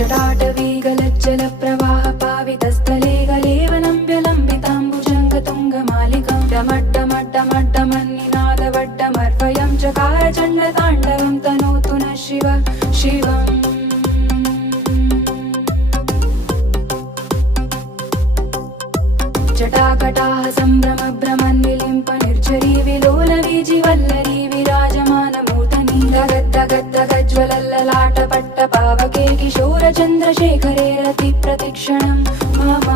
जटाटवीगलज्जलप्रवाह पावितस्थले गलेवलम्ब्यलम्बिताम्बुजङ्गतुङ्गमालिकां डमड्डमड्डमड्डमन्निनादवड्डमर्वयं चकार चण्डताण्डवं तनोतु नः शिव शिवम् जटाकटाः सम्भ्रमभ्रमन्निलिम्प निर्झरी विलोलवीजिवल्लरी विराजमानमूर्धनि दगद्दगद्दगज्ज्वलल्ललाटपट्टपावके किशोरचन्द्रशेखरे रतिप्रतिक्षणं मम